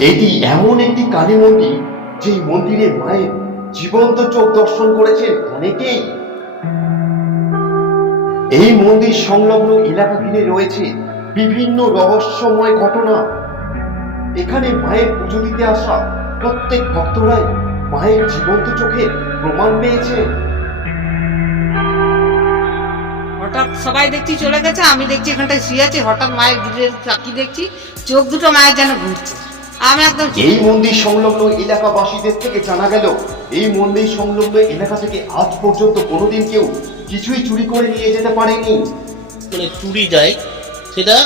এটি এমন একটি কালী মন্দির, যেই মন্দিরে মায়ের জীবন্ত চোখ দর্শন করেছেন অনেকেই। এই মন্দির সংলগ্ন এলাকা ঘিরে রয়েছে বিভিন্ন রহস্যময় ঘটনা। এখানে মায়ের পুজো দিতে আসা প্রত্যেক ভক্তরাই মায়ের জীবন্ত চোখে প্রমাণ পেয়েছে হঠাৎ সবাই দেখছি চলে গেছে, আমি দেখছি এখানটায় শুয়ে হঠাৎ মায়ের গ্রিলের চাকি দেখছি, চোখ দুটো মায়ের যেন ঘুরছে। একদম এই মন্দির সংলগ্ন এলাকাবাসীদের থেকে জানা গেল এই মন্দির সংলগ্ন এলাকা থেকে আজ পর্যন্ত কোনোদিন কেউ কিছুই চুরি করে নিয়ে যেতে পারেনি। মানে চুরি যায় সেটা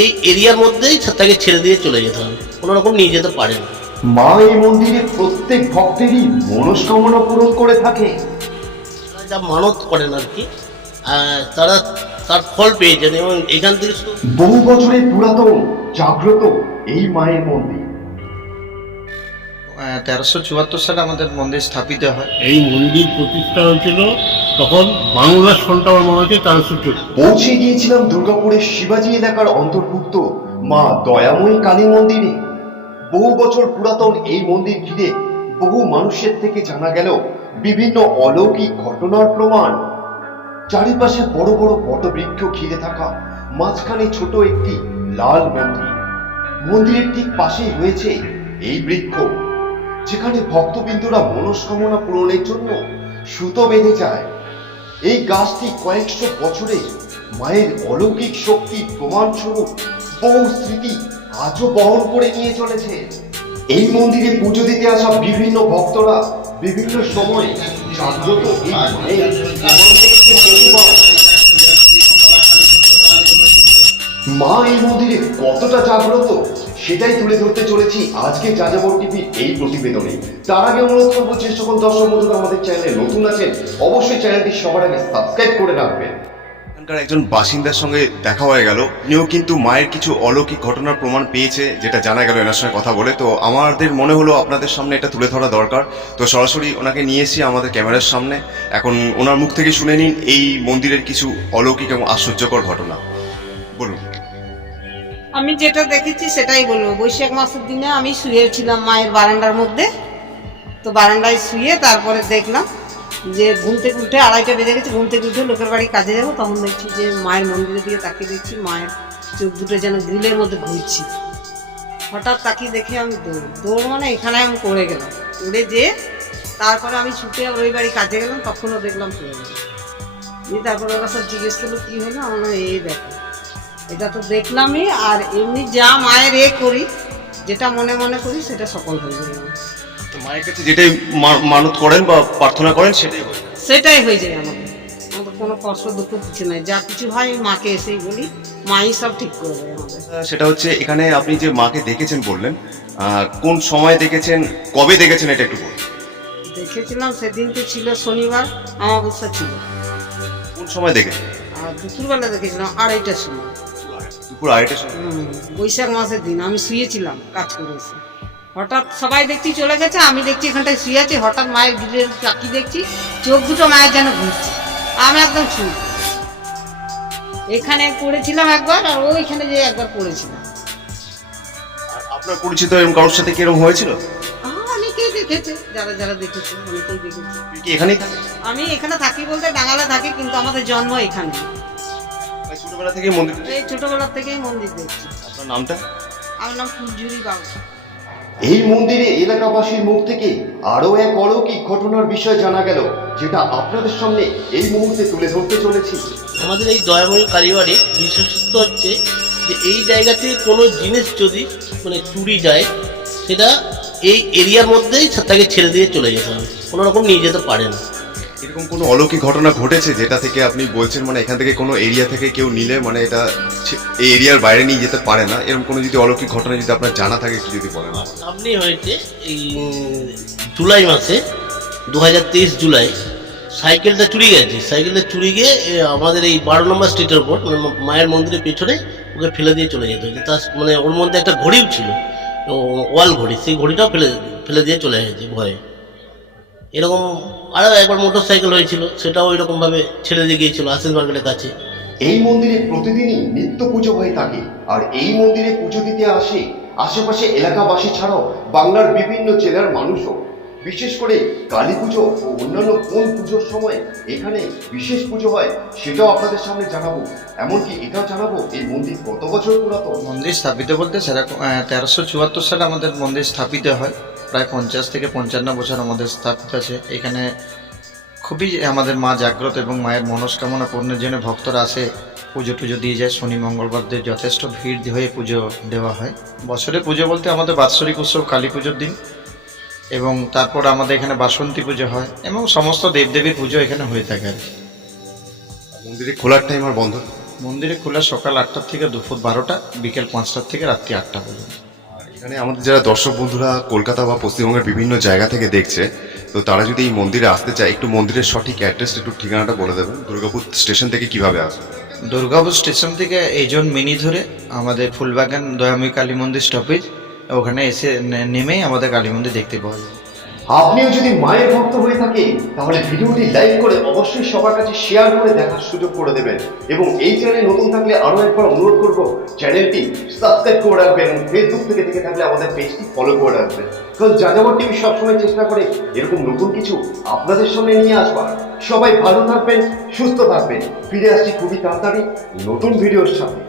এই এরিয়ার মধ্যেই তাকে ছেড়ে দিয়ে চলে যেতে হবে। কোনো রকম নিয়ে যেতে পারে না মা এই মন্দিরে প্রত্যেক ভক্তেরই মনস্কামনা পূরণ করে থাকে। যা মানত করেন আর কি তারা তার ফল পেয়েছেন এবং এখান থেকে বহু বছরের পুরাতন জাগ্রত এই মায়ের মন্দির। তেরোশো চুয়াত্তর সালে আমাদের মন্দির স্থাপিত হয়। এই মন্দির প্রতিষ্ঠা হয়েছিল তখন বাংলা সনটা আমার মনে হচ্ছে তেরোশো পৌঁছে গিয়েছিলাম দুর্গাপুরের শিবাজি এলাকার অন্তর্ভুক্ত মা দয়াময়ী কালী মন্দিরে। বহু বছর পুরাতন এই মন্দির ঘিরে বহু মানুষের থেকে জানা গেল বিভিন্ন অলৌকিক ঘটনার প্রমাণ। চারিপাশে বড় বড় বটবৃক্ষ ঘিরে থাকা মাঝখানে ছোট একটি লাল মন্দির। মন্দিরের ঠিক পাশেই রয়েছে এই বৃক্ষ। যেখানে ভক্তবিন্দুরা মনস্কামনা পূরণের জন্য সুতো বেঁধে যায় এই গাছটি কয়েকশো বছরে মায়ের অলৌকিক শক্তি প্রমাণস্বরূপ বহু স্মৃতি আজও বহন করে নিয়ে চলেছে এই মন্দিরে পুজো দিতে আসা বিভিন্ন ভক্তরা বিভিন্ন সময়ে জাগ্রত এই মায়ের। মা এই মন্দিরে কতটা জাগ্রত সেটাই তুলে ধরতে চলেছি আজকে যাযাবর টিভির এই প্রতিবেদনে। তার আগে অনুরোধ করব যে সকল দর্শক বন্ধুরা আমাদের চ্যানেলে নতুন আছেন, অবশ্যই চ্যানেলটি সবার আগে সাবস্ক্রাইব করে রাখবেন। একজন বাসিন্দার সঙ্গে দেখা হয়ে গেল। উনিও কিন্তু মায়ের কিছু অলৌকিক ঘটনার প্রমাণ পেয়েছে, যেটা জানা গেল এনার সঙ্গে কথা বলে। তো আমাদের মনে হলো আপনাদের সামনে এটা তুলে ধরা দরকার। তো সরাসরি ওনাকে নিয়ে এসেছি আমাদের ক্যামেরার সামনে। এখন ওনার মুখ থেকে শুনে নিন এই মন্দিরের কিছু অলৌকিক এবং আশ্চর্যকর ঘটনা। বলুন। আমি যেটা দেখেছি সেটাই বলব। বৈশাখ মাসের দিনে আমি শুয়েছিলাম মায়ের বারান্দার মধ্যে। তো বারান্দায় শুয়ে তারপরে দেখলাম যে ঘুম থেকে উঠে আড়াইটা বেজে গেছে, ঘুম থেকে উঠে লোকের বাড়ি কাজে যাব। তখন দেখছি যে মায়ের মন্দিরের দিকে তাকিয়ে দেখছি মায়ের চোখ দুটো যেন গ্রিলের মধ্যে ঘুরছি। হঠাৎ তাকিয়ে দেখে আমি দৌড়। দৌড় মানে এখানে আমি পড়ে গেলাম। পড়ে যেয়ে তারপরে আমি ছুটে ওই বাড়ি কাজে গেলাম, তখনও দেখলাম পড়ে গেলাম। দিয়ে তারপরে ওরা সব জিজ্ঞেস করল, কী হলো? আমার এই দেখো। এটা তো দেখলামই আর এমনি যা মায়ের এ করি যেটা মনে মনে করি সেটা সকল হয়ে যাবে তো মায়ের কাছে যেটাই মানত করেন বা প্রার্থনা করেন সেটাই। সেটাই হয়ে যায় আমাদের। আমাদের কোনো কষ্ট দুঃখ কিছু নাই যা কিছু হয় মাকে এসেই বলি মাই সব ঠিক করে দেয় আমাদের। সেটা হচ্ছে এখানে আপনি যে মাকে দেখেছেন বললেন কোন সময় দেখেছেন কবে দেখেছেন এটা একটু বলুন। দেখেছিলাম সেদিনকে ছিল শনিবার আমাবস্যা ছিল। কোন সময় দেখেছেন? আর দুপুরবেলা দেখেছিলাম আড়াইটার সময়। দুপুর আড়াইটার সময় বৈশাখ মাসের দিন আমি শুয়েছিলাম কাজ করে এসে। হঠাৎ সবাই দেখছি চলে গেছে আমি দেখছি এখানটায় শুয়ে আছি হঠাৎ মায়ের গ্রিলের চাকি দেখছি চোখ দুটো মায়ের যেন ঘুরছে। আমি একদম চুপ এখানে পড়েছিলাম একবার আর ওইখানে যে একবার পড়েছিলাম। আপনার পরিচিত এরকম কারোর সাথে কি এরকম হয়েছিল? অনেকেই দেখেছে যারা যারা দেখেছে অনেকেই দেখেছে। কি এখানেই আমি এখানে থাকি বলতে ডাঙালে থাকি কিন্তু আমাদের জন্ম এখানে। ছোটবেলা থেকে মন্দির এই ছোটবেলা থেকেই মন্দির দেখছি। আপনার নামটা? আমার নাম ফুলঝুরি বাবু। এই মন্দিরে এলাকাবাসীর মুখ থেকে আরও এক অলৌকিক ঘটনার বিষয় জানা গেল যেটা আপনাদের সামনে এই মুহূর্তে তুলে ধরতে চলেছি। আমাদের এই দয়াময়ী কালীবাড়ির বিশেষত্ব হচ্ছে যে এই জায়গাতে কোনো জিনিস যদি মানে চুরি যায় সেটা এই এরিয়ার মধ্যেই তাকে ছেড়ে দিয়ে চলে যেতে হবে। কোনো রকম নিয়ে যেতে পারে না। এরকম কোনো অলৌকিক ঘটনা ঘটেছে যেটা থেকে আপনি বলছেন মানে এখান থেকে কোনো এরিয়া থেকে কেউ নিলে মানে এটা এই এরিয়ার বাইরে নিয়ে যেতে পারে না? এরকম কোনো যদি অলৌকিক ঘটনা যদি আপনার জানা থাকে, একটু যদি বলেন। সামনে হয়েছে এই জুলাই মাসে দু হাজার তেইশ জুলাই, সাইকেলটা চুরি গেছে। সাইকেলটা চুরি গিয়ে আমাদের এই বারো নম্বর স্ট্রিটের উপর মানে মায়ের মন্দিরের পেছনে ওকে ফেলে দিয়ে চলে যেত তার মানে ওর মধ্যে একটা ঘড়িও ছিল ওয়াল ঘড়ি, সেই ঘড়িটাও ফেলে ফেলে দিয়ে চলে গেছে ভয়ে। এরকম আরও একবার মোটর সাইকেল হয়েছিল সেটাও এরকমভাবে ছেড়ে দিয়ে গিয়েছিল আশিস মার্কেটের কাছে। এই মন্দিরে প্রতিদিনই নিত্য পুজো হয়ে থাকে আর এই মন্দিরে পুজো দিতে আসে আশেপাশে এলাকাবাসী ছাড়াও বাংলার বিভিন্ন জেলার মানুষও। বিশেষ করে কালী পুজো ও অন্যান্য কোন পুজোর সময় এখানে বিশেষ পুজো হয় সেটাও আপনাদের সামনে জানাব। এমনকি এটাও জানাব এই মন্দির কত বছর পুরাতন? মন্দির স্থাপিত বলতে সেরকম তেরোশো চুয়াত্তর সালে আমাদের মন্দির স্থাপিত হয়। প্রায় পঞ্চাশ থেকে পঞ্চান্ন বছর আমাদের স্থাপিত আছে। এখানে খুবই আমাদের মা জাগ্রত এবং মায়ের মনস্কামনা পূর্ণের জন্য ভক্তরা আসে পুজো টুজো দিয়ে যায়। শনি মঙ্গলবারদের যথেষ্ট ভিড় হয়ে পুজো দেওয়া হয়। বছরে পুজো বলতে আমাদের বাৎসরিক উৎসব কালী পুজোর দিন এবং তারপর আমাদের এখানে বাসন্তী পুজো হয় এবং সমস্ত দেবদেবীর পুজো এখানে হয়ে থাকে আর কি। মন্দিরে খোলার টাইম আর বন্ধ? মন্দিরে খোলা সকাল আটটার থেকে দুপুর বারোটা বিকেল পাঁচটার থেকে রাত্রি আটটা পর্যন্ত। এখানে আমাদের যারা দর্শক বন্ধুরা কলকাতা বা পশ্চিমবঙ্গের বিভিন্ন জায়গা থেকে দেখছে, তো তারা যদি এই মন্দিরে আসতে চায়, একটু মন্দিরের সঠিক অ্যাড্রেস একটু ঠিকানাটা বলে দেবেন। দুর্গাপুর স্টেশন থেকে কীভাবে আসবে? দুর্গাপুর স্টেশন থেকে এই জন মিনি ধরে আমাদের ফুলবাগান দয়ামী কালী মন্দির স্টপেজ ওখানে এসে নেমেই আমাদের কালী মন্দির দেখতে পাওয়া যাবে। আপনিও যদি মায়ের ভক্ত হয়ে থাকেন, তাহলে ভিডিওটি লাইক করে অবশ্যই সবার কাছে শেয়ার করে দেখার সুযোগ করে দেবেন। এবং এই চ্যানেল নতুন থাকলে আরও একবার অনুরোধ করব, চ্যানেলটি সাবস্ক্রাইব করে রাখবেন এবং ফেসবুক থেকে দেখে থাকলে আমাদের পেজটি ফলো করে রাখবেন। কারণ যাযাবর টিভি সবসময় চেষ্টা করে এরকম নতুন কিছু আপনাদের সামনে নিয়ে আসবার। সবাই ভালো থাকবেন, সুস্থ থাকবেন। ফিরে আসছি খুবই তাড়াতাড়ি নতুন ভিডিওর সাথে